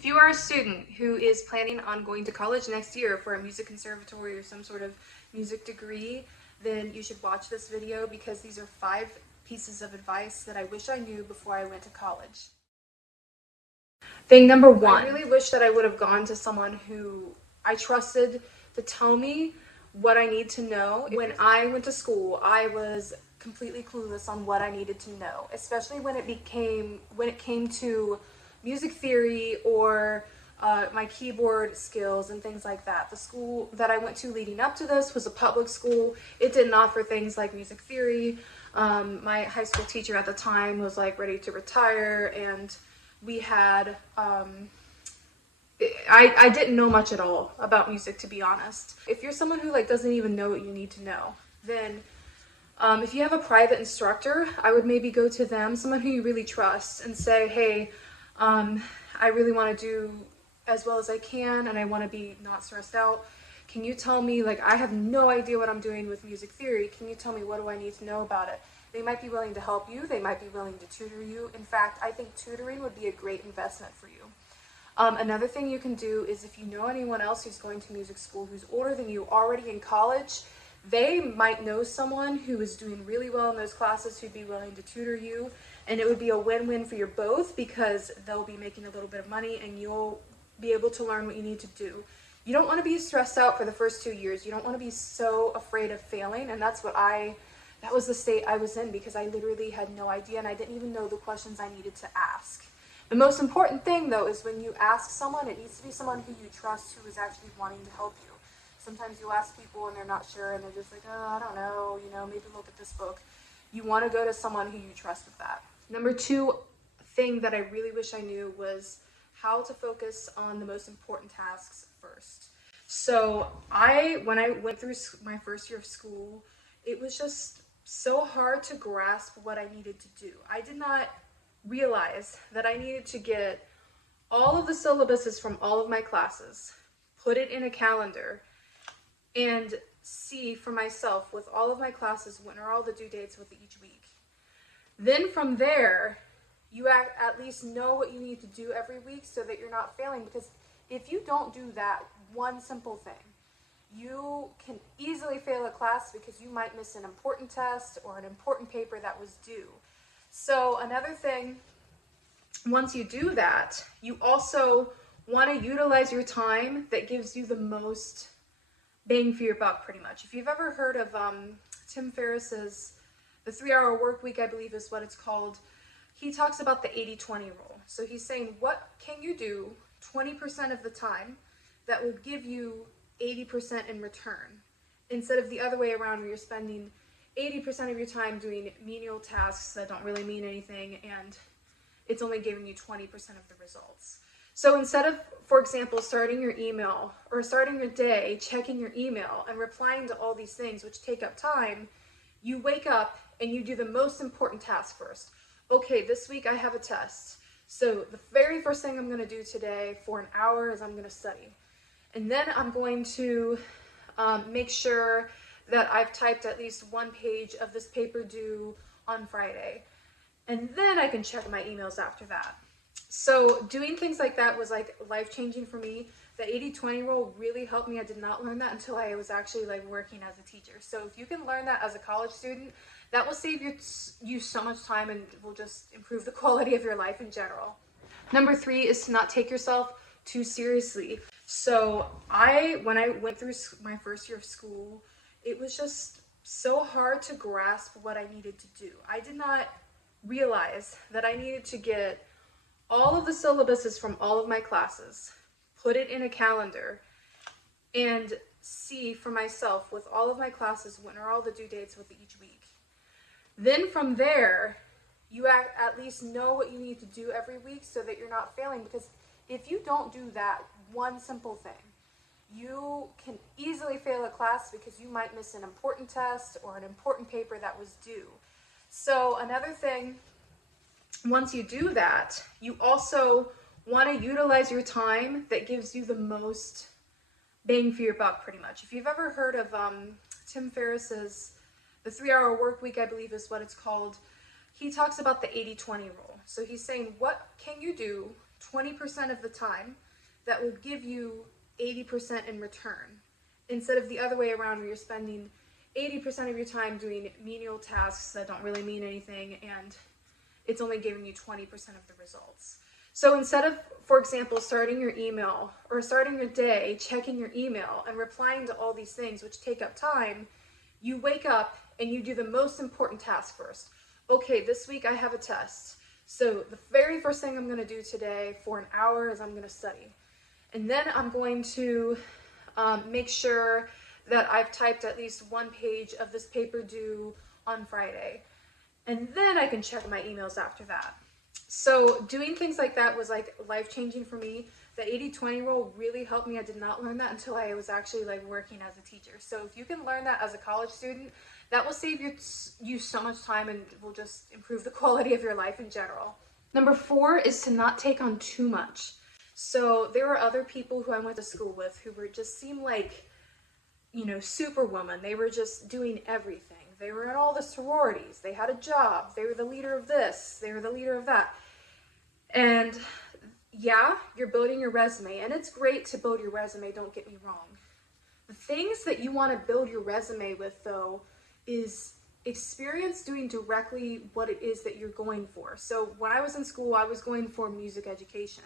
If you are a student who is planning on going to college next year for a music conservatory or some sort of music degree, then you should watch this video because these are 5 pieces of advice that I wish I knew before I went to college. Thing number 1, I really wish that I would have gone to someone who I trusted to tell me what I need to know. When I went to school, I was completely clueless on what I needed to know, especially when it came to music theory or my keyboard skills and things like that. The school that I went to leading up to this was a public school. It didn't offer things like music theory. My high school teacher at the time was like ready to retire, and we had I didn't know much at all about music, to be honest. If you're someone who doesn't even know what you need to know, then if you have a private instructor, I would maybe go to them, someone who you really trust, and say, hey, I really want to do as well as I can, and I want to be not stressed out. Can you tell me, I have no idea what I'm doing with music theory. Can you tell me what do I need to know about it? They might be willing to help you. They might be willing to tutor you. In fact, I think tutoring would be a great investment for you. Another thing you can do is if you know anyone else who's going to music school who's older than you, already in college, they might know someone who is doing really well in those classes who'd be willing to tutor you, and it would be a win-win for you both because they'll be making a little bit of money and you'll be able to learn what you need to do. You don't want to be stressed out for the first 2 years. You don't want to be so afraid of failing, and that was the state I was in because I literally had no idea and I didn't even know the questions I needed to ask. The most important thing though is when you ask someone, it needs to be someone who you trust who is actually wanting to help you. Sometimes you ask people and they're not sure and they're just like, oh, I don't know, maybe look at this book. You want to go to someone who you trust with that. Number 2 thing that I really wish I knew was how to focus on the most important tasks first. So when I went through my first year of school, it was just so hard to grasp what I needed to do. I did not realize that I needed to get all of the syllabuses from all of my classes, put it in a calendar, and see for myself with all of my classes when are all the due dates with each week. Then from there, you at least know what you need to do every week so that you're not failing, because if you don't do that one simple thing, you can easily fail a class because you might miss an important test or an important paper that was due. So another thing, once you do that, you also want to utilize your time that gives you the most bang for your buck, pretty much. If you've ever heard of Tim Ferriss's The 3-Hour Work Week, I believe is what it's called, he talks about the 80-20 rule. So he's saying, what can you do 20% of the time that will give you 80% in return, instead of the other way around where you're spending 80% of your time doing menial tasks that don't really mean anything and it's only giving you 20% of the results. So instead of, for example, starting your email or starting your day, checking your email and replying to all these things which take up time, you wake up and you do the most important task first. Okay, this week I have a test. So the very first thing I'm going to do today for an hour is I'm going to study. And then I'm going to make sure that I've typed at least 1 page of this paper due on Friday. And then I can check my emails after that. So doing things like that was life-changing for me. The 80-20 rule really helped me. I did not learn that until I was actually working as a teacher. So if you can learn that as a college student, that will save you so much time and will just improve the quality of your life in general. Number 3 is to not take yourself too seriously. So when I went through my first year of school, it was just so hard to grasp what I needed to do. I did not realize that I needed to get all of the syllabuses from all of my classes, put it in a calendar, and see for myself with all of my classes when are all the due dates with each week. Then from there, you at least know what you need to do every week so that you're not failing, because if you don't do that one simple thing, you can easily fail a class because you might miss an important test or an important paper that was due. So another thing, once you do that, you also want to utilize your time that gives you the most bang for your buck, pretty much. If you've ever heard of Tim Ferriss's The 3-Hour Work Week, I believe is what it's called, he talks about the 80-20 rule. So he's saying, what can you do 20% of the time that will give you 80% in return, instead of the other way around where you're spending 80% of your time doing menial tasks that don't really mean anything and it's only giving you 20% of the results. So instead of, for example, starting your email or starting your day, checking your email and replying to all these things which take up time, you wake up and you do the most important task first. Okay, this week I have a test. So the very first thing I'm going to do today for an hour is I'm going to study. And then I'm going to make sure that I've typed at least one page of this paper due on Friday. And then I can check my emails after that. So doing things like that was like life-changing for me. The 80-20 rule really helped me. I did not learn that until I was actually like working as a teacher. So if you can learn that as a college student, that will save you so much time and will just improve the quality of your life in general. Number 4 is to not take on too much. So there were other people who I went to school with who were just seemed like, you know, superwoman. They were just doing everything. They were in all the sororities. They had a job. They were the leader of this. They were the leader of that. And yeah, you're building your resume, and it's great to build your resume, don't get me wrong. The things that you want to build your resume with, though, is experience doing directly what it is that you're going for. So when I was in school, I was going for music education.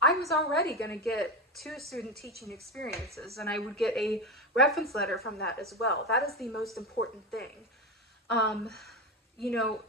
I was already going to get 2 student teaching experiences, and I would get a reference letter from that as well. That is the most important thing. You know,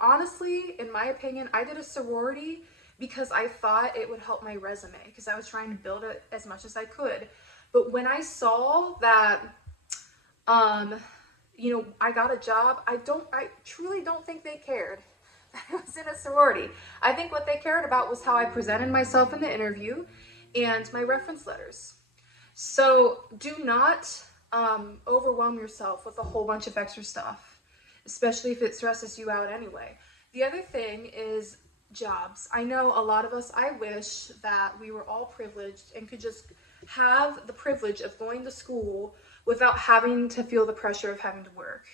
honestly, in my opinion, I did a sorority because I thought it would help my resume, because I was trying to build it as much as I could. But when I saw that, you know, I got a job, I truly don't think they cared that I was in a sorority. I think what they cared about was how I presented myself in the interview and my reference letters. So do not overwhelm yourself with a whole bunch of extra stuff, especially if it stresses you out anyway. The other thing is jobs. I know a lot of us, I wish that we were all privileged and could just have the privilege of going to school without having to feel the pressure of having to work,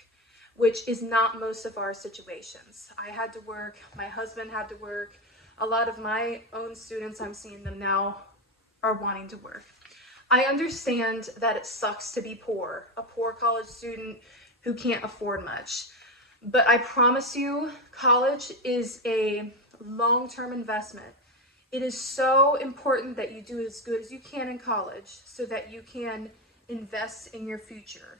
which is not most of our situations. I had to work, my husband had to work. A lot of my own students, I'm seeing them now, are wanting to work. I understand that it sucks to be poor, a poor college student who can't afford much. But I promise you, college is a long-term investment. It is so important that you do as good as you can in college so that you can invest in your future.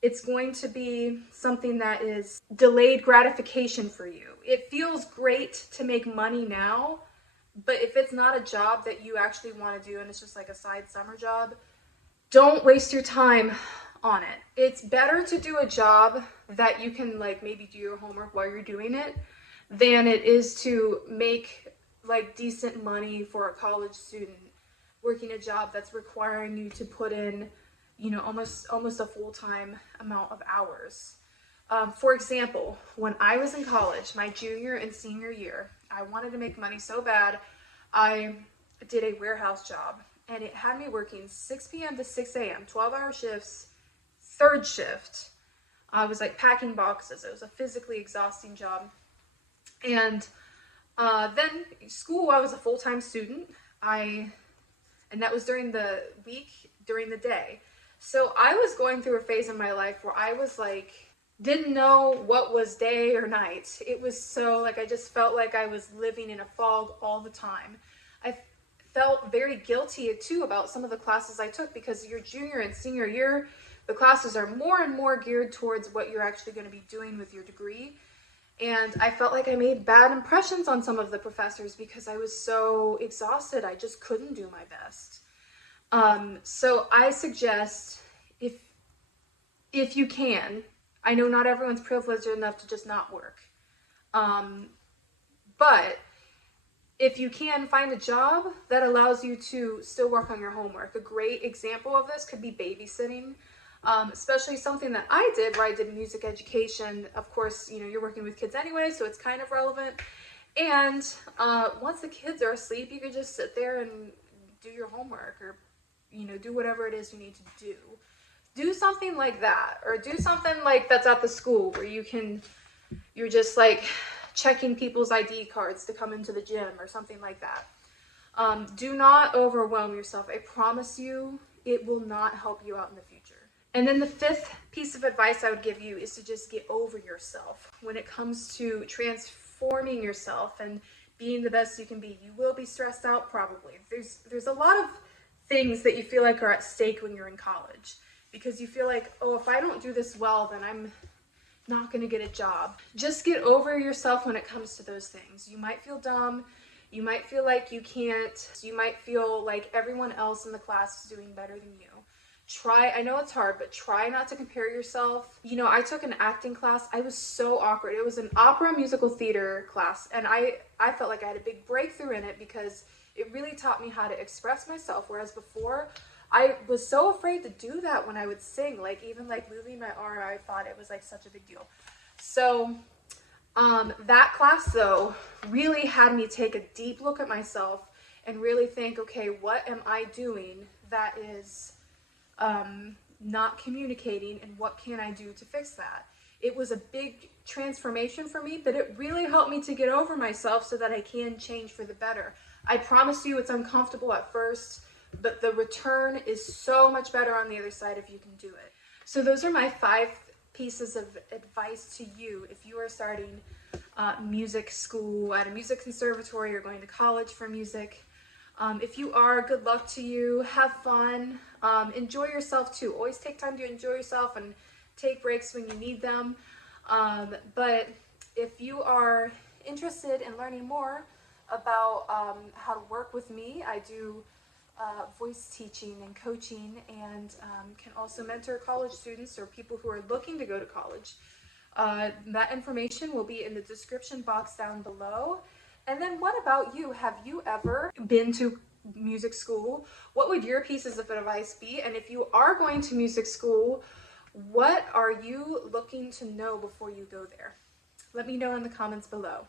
It's going to be something that is delayed gratification for you. It feels great to make money now, but if it's not a job that you actually want to do and it's just like a side summer job, don't waste your time on it. It's better to do a job that you can like maybe do your homework while you're doing it than it is to make like decent money for a college student working a job that's requiring you to put in, you know, almost a full-time amount of hours. For example, when I was in college, my junior and senior year, I wanted to make money so bad. I did a warehouse job, and it had me working 6 p.m. to 6 a.m., 12-hour shifts, third shift. I was like packing boxes. It was a physically exhausting job. And then school, I was a full-time student. And that was during the week, during the day. So I was going through a phase in my life where I was like, didn't know what was day or night. It was so like, I just felt like I was living in a fog all the time. I felt very guilty too about some of the classes I took, because your junior and senior year, the classes are more and more geared towards what you're actually going to be doing with your degree. And I felt like I made bad impressions on some of the professors because I was so exhausted. I just couldn't do my best. So I suggest if you can, I know not everyone's privileged enough to just not work. But if you can, find a job that allows you to still work on your homework. A great example of this could be babysitting. Especially something that I did where I did music education. Of course, you know, you're working with kids anyway, so it's kind of relevant. And once the kids are asleep, you can just sit there and do your homework or, you know, do whatever it is you need to do. Do something like that, or do something like that's at the school where you're just like checking people's ID cards to come into the gym or something like that. Do not overwhelm yourself. I promise you, it will not help you out in the future. And then the fifth piece of advice I would give you is to just get over yourself. When it comes to transforming yourself and being the best you can be, you will be stressed out probably. There's a lot of things that you feel like are at stake when you're in college, because you feel like, oh, if I don't do this well, then I'm not going to get a job. Just get over yourself when it comes to those things. You might feel dumb. You might feel like you can't. You might feel like everyone else in the class is doing better than you. I know it's hard, but try not to compare yourself. You know, I took an acting class. I was so awkward. It was an opera musical theater class, and I felt like I had a big breakthrough in it because it really taught me how to express myself, whereas before, I was so afraid to do that when I would sing. Like, even like moving my arm, I thought it was like such a big deal. So that class though really had me take a deep look at myself and really think, okay, what am I doing that is not communicating, and what can I do to fix that? It was a big transformation for me, but it really helped me to get over myself so that I can change for the better. I promise you it's uncomfortable at first, but the return is so much better on the other side if you can do it. So those are my 5 pieces of advice to you if you are starting music school at a music conservatory or going to college for music. If you are, good luck to you. Have fun. Enjoy yourself too. Always take time to enjoy yourself and take breaks when you need them. But if you are interested in learning more about how to work with me, I do voice teaching and coaching, and can also mentor college students or people who are looking to go to college. That information will be in the description box down below. And then what about you? Have you ever been to music school? What would your pieces of advice be? And if you are going to music school, what are you looking to know before you go there? Let me know in the comments below.